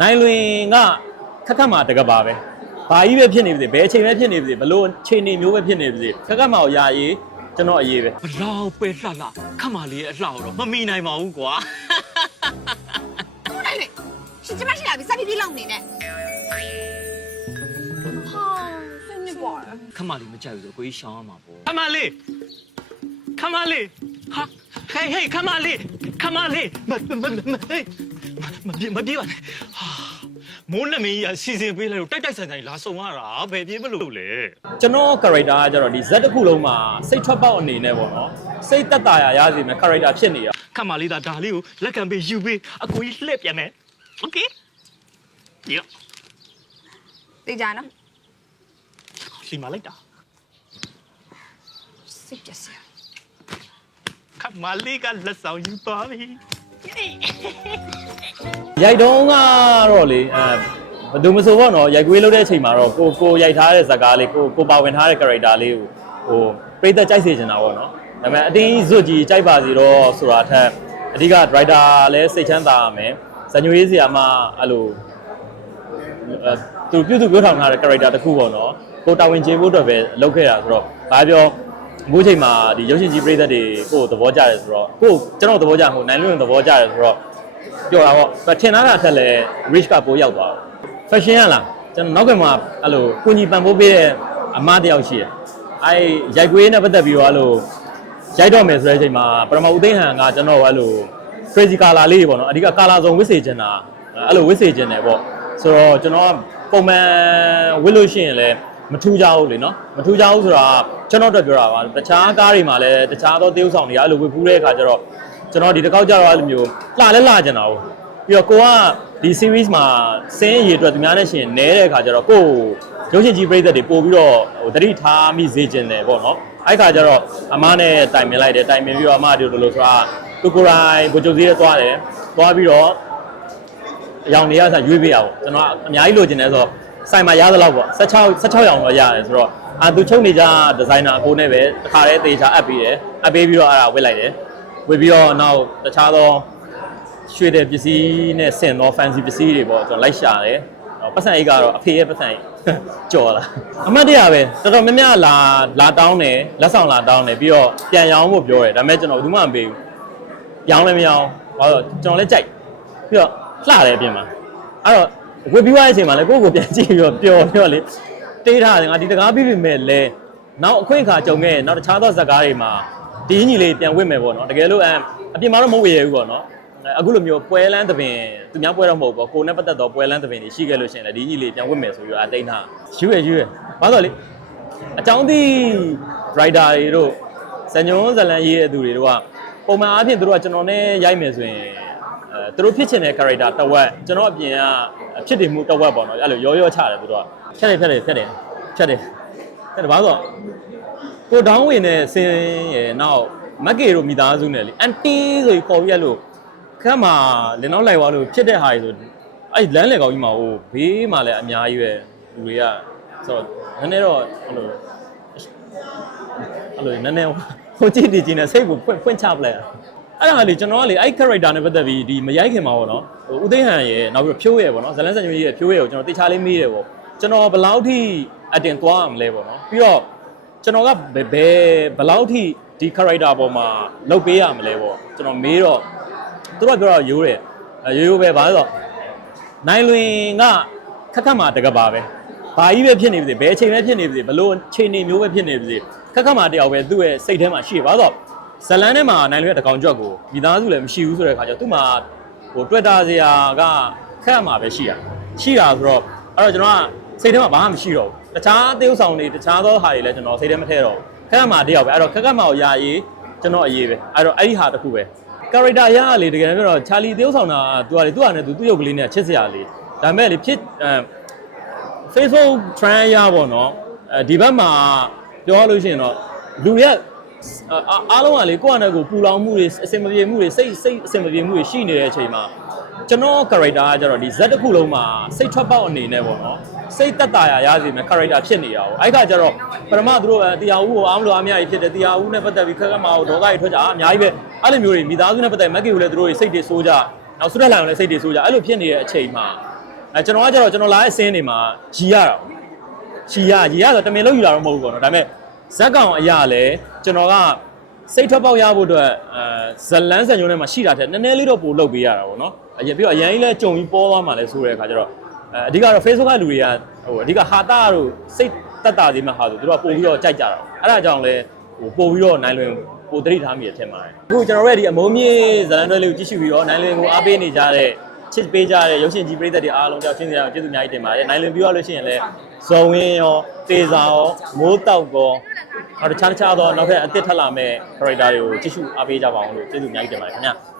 နိုင်လွင်ကခက်ခက်မှာတကပါပဲဘာကြီးပဲဖြစ်နေပါစေဘယ်အချိန်ပဲဖြစ်နေပါစေဘလို့အချိန်နေမျိုးပဲဖြစ်နေပါစေခက်ခက်မှာကိုယာရေးကျွန်တော်အရေးပဲဘလောက်ပဲလှလှခတ်မလေးရဲ့အလှတော့မမိနိုင်ပါဘူးကွာဟုတ်တယ်လေရှင်ကျမရှိလာပြီစပြီးပြေးလောက်နေနဲ့ဟာဆင်းနေပါလားခတ်မလေးမကြိုက်ဘူးဆိုကိုကြီးရှောင်းရမှာပေါ့ခတ်မလေးခတ်မလေးဟာဟေးဟေးခတ်မလေးခတ်မလေးမမမဟေး မပြေမပြေပါနဲ့ဟာမိုးနမင်းကြီးကစီစဉ်ပေးလိုက်တော့တိုက်တိုက်ဆိုင်ဆိုင်လာဆုံရတာဘယ်ပြေမလို့လဲကျွန်တော် character ကကျတော့ဒီဇက်တစ်ခုလုံးမှာစိတ်ထွက်ပေါက်အနေနဲ့ပေါ့နော်စိတ်တက်တာရရစီမဲ့ character ဖြစ်နေတာခတ်မလေးသားဒါလေးကိုလက်ခံပေးယူပေးအကူကြီးလှည့်ပြန်မယ် okay ယောသိကြနော်လီမာလိုက်တာစိတ်ပျက်စရာခတ်မလေးကလက်ဆောင်ယူပါပြီ ရိုက်တုံးကတော့လေအဲဘယ်သူမဆိုပေါ့နော်ရိုက်ကွေးလုပ်တဲ့အချိန်မှာတော့ကိုကိုရိုက်ထားတဲ့ဇာတ်ကားလေးကိုကိုပါဝင်ထားတဲ့ character လေးကိုဟိုပြည့်သက်ကြိုက်စေချင်တာပေါ့နော်ဒါပေမဲ့အတင်းဇွတ်ကြီးကြိုက်ပါစီတော့ဆိုတာထက်အဓိက driver လည်းစိတ်ချမ်းသာရမယ်ဇညွေးစရာမှအဲ့လိုအဲသူပြုစုပြောထောင်ထားတဲ့ character တစ်ခုပေါ့နော်ကိုတာဝန်ကျေဖို့အတွက်ပဲလုပ်ခဲ့တာဆိုတော့ဘာပြော အခုချိန်မှာဒီရုပ်ရှင်ကြီးပြည့်သက်တွေကိုသဘောကျတယ်ဆိုတော့ကိုကျွန်တော်သဘောကျဟိုနိုင်လွင့်သဘောကျတယ်ဆိုတော့ပြောတာပေါ့ထင်ထားတာထက်လည်း reach ကပိုရောက်သွားတယ် fashion ရလားကျွန်တော်နောက်ကမှအဲ့လိုကိုကြီးပံ့ပိုးပေးတဲ့အမတယောက်ရှိတယ်အဲရိုက်ကွေးနဲ့ပတ်သက်ပြီးတော့အဲ့လိုရိုက်တော့မယ်ဆိုတဲ့အချိန်မှာပရမဦးသိန်းဟန်ကကျွန်တော်အဲ့လို crazy color လေးပေါ့နော်အဓိက color စုံဝစ်စေချင်တာအဲ့လိုဝစ်စေချင်တယ်ပေါ့ဆိုတော့ကျွန်တော်ကပုံမှန်ဝစ်လို့ရှိရင်လည်း မထူးကြဘူးလေနော်မထူးကြဘူးဆိုတာကျွန်တော်တို့ပြောတာပါတခြားကားတွေမှာလည်းတခြားသောသေုပ်ဆောင်တွေအဲ့လိုဝစ်ဖူးတဲ့အခါကျတော့ကျွန်တော်ဒီတစ်ခေါက်ကြတော့အဲ့လိုမျိုးလှလဲလှကျင်တာ哦ပြီးတော့ကိုကဒီ series မှာစင်းအရေအတွက်သူများနဲ့ရှင်နဲတဲ့အခါကျတော့ကိုရုပ်ရှင်ကြီးပြိသက်တွေပို့ပြီးတော့ဟိုတတိထားမိစေခြင်းတယ်ပေါ့နော်အဲ့ခါကျတော့အမနဲ့တိုင်ပင်လိုက်တယ်တိုင်ပင်ပြီးတော့အမတို့လိုလိုဆိုတာကိုကိုရိုင်းကိုကျုပ်စည်းရဲသွားတယ်သွားပြီးတော့အရောင်တွေကစရွေးပေးရပေါ့ကျွန်တော်အများကြီးလိုချင်တယ်ဆိုတော့ ဆိုင်မှာရသလောက်ပေါ့16 16ရောင်တော့ရတယ်ဆိုတော့အာသူချုပ်နေကြဒီဇိုင်နာအကိုနဲ့ပဲတစ်ခါတည်းသေချာအပ်ပြီးတယ်အပ်ပေးပြီးတော့အဲ့ဒါဝစ်လိုက်တယ်ဝေပြီးတော့နောက်တခြားသောရွှေတဲ့ပစ္စည်းနဲ့ဆင်သော fancy ပစ္စည်းတွေပေါ့ကျွန်တော်လိုက်ရှာတယ်ဟောပတ်စံအိတ်ကတော့အဖေရဲ့ပတ်စံအိတ်ကြော်လာအမှတ်တရပဲတော်တော်များများလာလာတောင်းတယ်လက်ဆောင်လာတောင်းတယ်ပြီးတော့ပြန်ရောင်းဖို့ပြောတယ်ဒါပေမဲ့ကျွန်တော်ဘူးမှမပေးဘူးရောင်းလည်းမရောင်းဘာလို့ကျွန်တော်လည်းကြိုက်ပြီးတော့လှတယ်အပြင်မှာအဲ့တော့ ဝေပြီးသွားတဲ့အချိန်မှာလည်းကိုယ့်ကိုယ်ပြန်ကြည့်ပြီးတော့ပျော်ပြီးတော့လေတေးထားတယ်ငါဒီတကားပြီးပြီမဲ့လဲနောက်အခွင့်အခါကြုံခဲ့နောက်တခြားသောဇာတ်ကားတွေမှာဒီညီလေးပြန်ဝင့်မယ်ပေါ့နော်တကယ်လို့အအပြင်မှာတော့မဟုတ်ရဘူးပေါ့နော်အခုလိုမျိုးပွဲလန်းသဘင်သူများပွဲတော့မဟုတ်ဘူးပေါ့ကိုနဲ့ပတ်သက်တော့ပွဲလန်းသဘင်တွေရှိခဲ့လို့ရှိရင်လည်းဒီညီလေးပြန်ဝင့်မယ်ဆိုပြီးတော့အသိန်းထားယူရယူရဘာလို့လဲအကြောင်းသီး writer တွေတို့ဇညုံဇလန်ရေးတဲ့သူတွေတို့ကပုံမှန်အားဖြင့်တို့ကကျွန်တော်နဲ့ရိုက်မယ်ဆိုရင်အဲ သူတို့ဖြစ်ချင်တဲ့ character တစ်ဝက်ကျွန်တော်အပြင်ကဖြစ်တည်မှုတစ်ဝက်ပေါ့နော်အဲ့လိုရောရောချတယ်သူတို့ကဖြတ်တယ်ဖြတ်တယ်ဖြတ်တယ်ဖြတ်တယ်ဖြတ်တယ်ဘာလို့ဆိုတော့ကိုဒေါင်းဝင်နဲ့ဆင်းရဲ့နောက်မက်ကေတို့မိသားစုနဲ့လေအန်တီဆိုပြီးခေါ်ပြရလို့ခက်မှာလင်းတော့လိုက်သွားလို့ဖြစ်တဲ့ဟာတွေဆိုအဲ့လမ်းလေကောင်းကြီးမှာဟိုဘေးမှာလည်းအများကြီးပဲလူတွေကဆိုတော့နည်းနည်းတော့အဲ့လိုအဲ့လိုနည်းနည်းဟိုကြည့်တည်ကြည့်နေစိတ်ကိုဖွင့်ဖွင့်ချပလိုက် အဲ့ဒါလေကျွန်တော်ကလေအဲ့ character နဲ့ပတ်သက်ပြီးဒီမရိုက်ခင်မှာပေါ့နော်ဟိုဦးသိန်းဟန်ရဲ့နောက်ပြီးတော့ဖြိုးရဲ့ပေါ့နော်ဇလန်းစံညွေးရဲ့ဖြိုးရဲ့ကိုကျွန်တော်တေချာလေးမေးတယ်ပေါ့ကျွန်တော်ဘယ်လောက်ထိအတင်သွားရမလဲပေါ့နော်ပြီးတော့ကျွန်တော်ကဘယ်ဘယ်ဘယ်လောက်ထိဒီ character ပေါ်မှာလုပ်ပေးရမလဲပေါ့ကျွန်တော်မေးတော့သူတို့ကပြောတော့ရိုးတယ်အဲရိုးရိုးပဲဘာလို့လဲဆိုတော့နိုင်လွင်ကခက်ခက်မှာတကပါပဲဘာကြီးပဲဖြစ်နေပါစေဘယ်အချိန်ပဲဖြစ်နေပါစေဘလို့အချိန်နေမျိုးပဲဖြစ်နေပါစေခက်ခက်မှာတယောက်ပဲသူ့ရဲ့စိတ်ထဲမှာရှိတယ်ဘာလို့လဲဆိုတော့ ဇလန်းထဲမှာနိုင်လွင်ကတကောင်ကြွက်ကိုမိသားစုလည်းမရှိဘူးဆိုတဲ့အခါကျတော့သူ့မှာဟိုတွေ့တာစရာကခက်မှာပဲရှိတာရှိတာဆိုတော့အဲ့တော့ကျွန်တော်ကစိတ်ထဲမှာဘာမှမရှိတော့ဘူးတခြားသေုပ်ဆောင်တွေတခြားသောဟာတွေလည်းကျွန်တော်စိတ်ထဲမထည့်တော့ဘူးခက်ခက်မှာတယောက်ပဲအဲ့တော့ခက်ခက်မှာကိုယာရေးကျွန်တော်အရေးပဲအဲ့တော့အဲ့ဒီဟာတစ်ခုပဲ character ရလေတကယ်ပြောတော့ Charlie သေုပ်ဆောင်တာကသူကလေသူကလည်းသူသူ့ရုပ်ကလေးနဲ့ချစ်စရာလေးဒါပေမဲ့လေဖြစ်အဲ Facebook trend ရပါတော့အဲဒီဘက်မှာပြောရလို့ရှိရင်တော့လူတွေက အာအားလုံးကလေကိုယ့်အနေကိုပူလောင်မှုတွေအစင်မပြေမှုတွေစိတ်စိတ်အစင်မပြေမှုတွေရှိနေတဲ့အချိန်မှာကျွန်တော် character ကကြတော့ဒီ Z တစ်ခုလုံးမှာစိတ်ထွက်ပေါက်အနေနဲ့ပေါ့နော်စိတ်တက်တာရရစီမယ် character ဖြစ်နေတာ哦အဲ့ခါကျတော့ပထမသူတို့အဲတရားဦးကိုအားမလို့အားမရကြီးဖြစ်တယ်တရားဦးနဲ့ပတ်သက်ပြီးခက်ခက်မှာဒေါသကြီးထွက်ကြအများကြီးပဲအဲ့လိုမျိုးတွေမိသားစုနဲ့ပတ်သက်မက်ကီကိုလည်းသူတို့စိတ်တွေစိုးကြနောက်ဆုရက်လာအောင်လည်းစိတ်တွေစိုးကြအဲ့လိုဖြစ်နေတဲ့အချိန်မှာအဲကျွန်တော်ကကျတော့ကျွန်တော်လာတဲ့ဆင်းနေမှာရီရတာရီရရီရဆိုတမင်လုံးယူတာတော့မဟုတ်ဘူးပေါ့နော်ဒါပေမဲ့ ဇက်ကောင်အရာလဲကျွန်တော်ကစိတ်ထွက်ပေါက်ရဖို့အတွက်အဲဇလန်းစံညုံထဲမှာရှိတာတဲ့နည်းနည်းလေးတော့ပို့လုပ်ပေးရတာပေါ့နော်အရင်ပြီးတော့အရင်ကြီးလဲကြုံပြီးပေါ်သွားမှလဲဆိုတဲ့အခါကျတော့အဲအဓိကတော့ Facebook ကလူတွေကဟိုအဓိကဟာတာတို့စိတ်တက်တာသေးမှဟာဆိုသူတို့ကပို့ပြီးတော့ကြိုက်ကြတာအဲ့ဒါကြောင့်လဲဟိုပို့ပြီးတော့နိုင်လွင်ပို့တတိထားမိရထင်ပါတယ်အခုကျွန်တော်တို့ရဲ့ဒီအမုံမြေဇလန်းတွဲလေးကိုကြည့်ရှုပြီးတော့နိုင်လွင်ကိုအားပေးနေကြတဲ့ ချစ်ပေးကြတဲ့ရုပ်ရှင်ကြီးပရိသတ်တွေအားလုံးကြောင့်ချင်းစီအောင်ကျေးဇူးအများကြီးတင်ပါတယ်။နိုင်လင်ပြီးရလို့ရှိရင်လည်းဇုံဝင်းရောတေစာရောမိုးတောက်ကောနောက်တခြားတခြားသောနောက်ထပ်အသစ်ထပ်လာမဲ့ character တွေကိုကြည့်ရှုအားပေးကြပါအောင်လို့ကျေးဇူးအများကြီးတင်ပါတယ်ခင်ဗျာ။